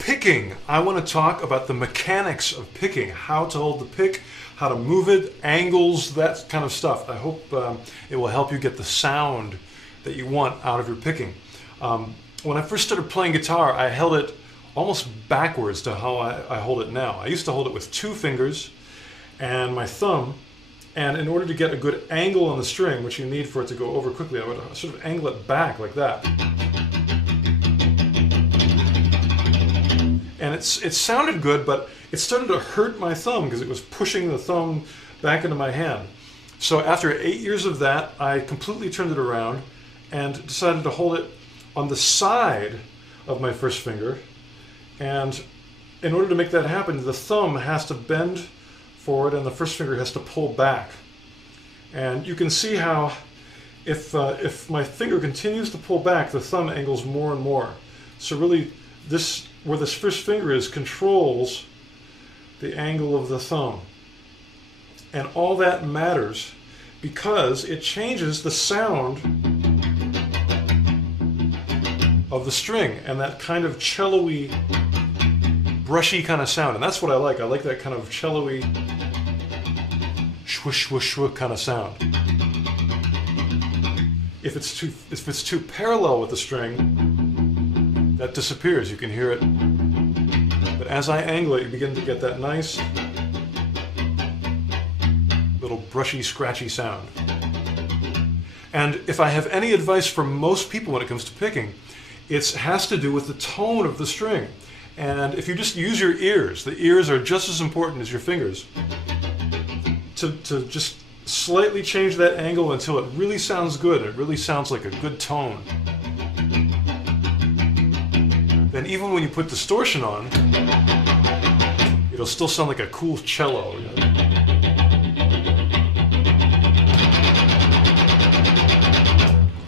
Picking. I want to talk about the mechanics of picking, how to hold the pick, how to move it, angles, that kind of stuff. I hope it will help you get the sound that you want out of your picking. When I first started playing guitar, I held it almost backwards to how I hold it now. I used to hold it with 2 fingers and my thumb, and in order to get a good angle on the string, which you need for it to go over quickly, I would sort of angle it back like that. And it sounded good, but it started to hurt my thumb because it was pushing the thumb back into my hand. So after 8 years of that, I completely turned it around and decided to hold it on the side of my first finger. And in order to make that happen, the thumb has to bend forward and the first finger has to pull back. And you can see how if my finger continues to pull back, the thumb angles more and more. So really, where this first finger is controls the angle of the thumb. And all that matters because it changes the sound of the string and that kind of cello-y, brushy kind of sound. And that's what I like. I like that kind of cello-y, swoosh, swoosh, swoosh kind of sound. If it's too parallel with the string, that disappears. You can hear it. But as I angle it, you begin to get that nice little brushy, scratchy sound. And if I have any advice for most people when it comes to picking, it has to do with the tone of the string. And if you just use your ears, the ears are just as important as your fingers, to just slightly change that angle until it really sounds good. It really sounds like a good tone. Then even when you put distortion on, it'll still sound like a cool cello. You know?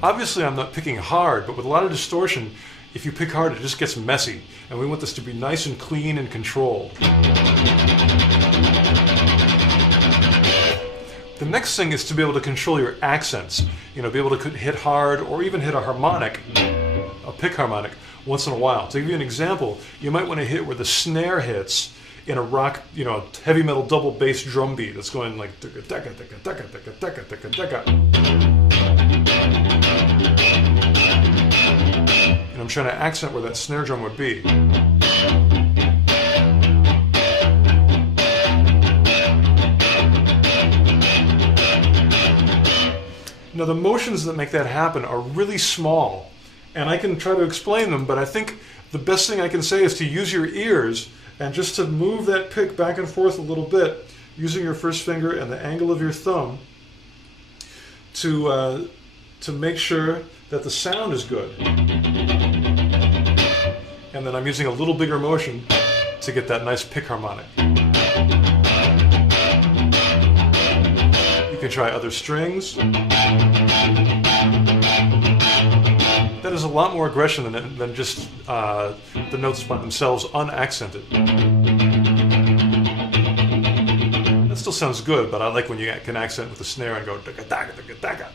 Obviously I'm not picking hard, but with a lot of distortion, if you pick hard, it just gets messy. And we want this to be nice and clean and controlled. The next thing is to be able to control your accents. You know, be able to hit hard or even hit a harmonic, a pick harmonic, once in a while. To give you an example, you might want to hit where the snare hits in a rock, you know, heavy metal double bass drum beat that's going like and I'm trying to accent where that snare drum would be. Now the motions that make that happen are really small, and I can try to explain them, but I think the best thing I can say is to use your ears and just to move that pick back and forth a little bit using your first finger and the angle of your thumb to make sure that the sound is good. And then I'm using a little bigger motion to get that nice pick harmonic. You can try other strings. That is a lot more aggression than just the notes by themselves unaccented. That still sounds good, but I like when you can accent with the snare and go daga daga daga daga.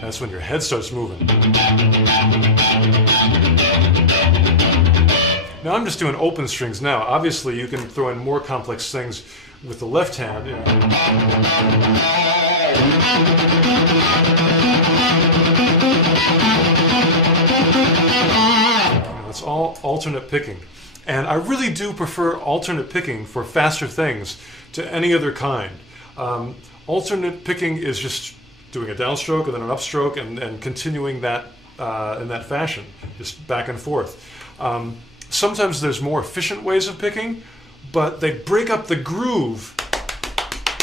That's when your head starts moving. Now I'm just doing open strings now. Obviously you can throw in more complex things with the left hand. You know. It's all alternate picking. And I really do prefer alternate picking for faster things to any other kind. Alternate picking is just doing a downstroke and then an upstroke and continuing that in that fashion, just back and forth. Sometimes there's more efficient ways of picking, but they break up the groove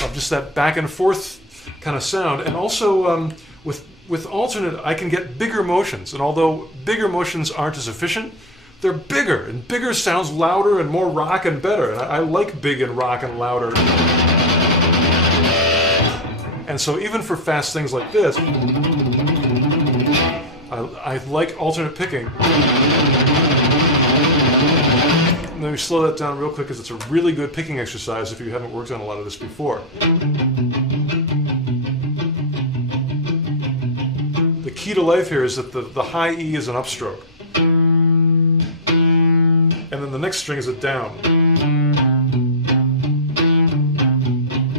of just that back and forth kind of sound. And also with alternate, I can get bigger motions. And although bigger motions aren't as efficient, they're bigger, and bigger sounds louder and more rock and better. And I like big and rock and louder. And so even for fast things like this, I like alternate picking. Let me slow that down real quick because it's a really good picking exercise if you haven't worked on a lot of this before. The key to life here is that the high E is an upstroke. And then the next string is a down.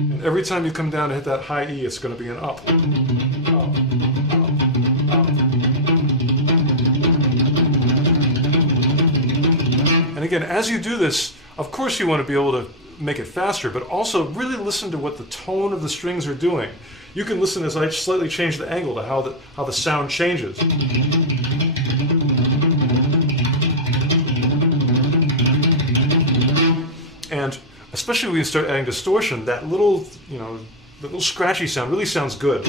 And every time you come down to hit that high E, it's going to be an up. Up, up, up. And again, as you do this, of course you want to be able to make it faster, but also really listen to what the tone of the strings are doing. You can listen as I slightly change the angle to how the sound changes. And especially when you start adding distortion, that little, the little scratchy sound really sounds good.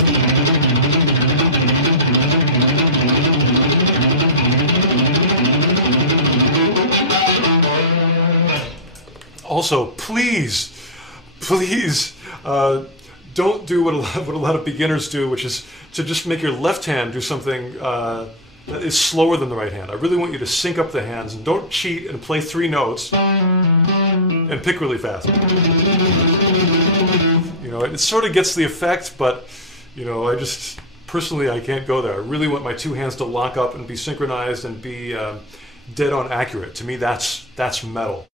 Also, please, don't do what a lot of beginners do, which is to just make your left hand do something that is slower than the right hand. I really want you to sync up the hands and don't cheat and play 3 notes and pick really fast. It sort of gets the effect, but personally I can't go there. I really want my 2 hands to lock up and be synchronized and be dead on accurate. To me, that's metal.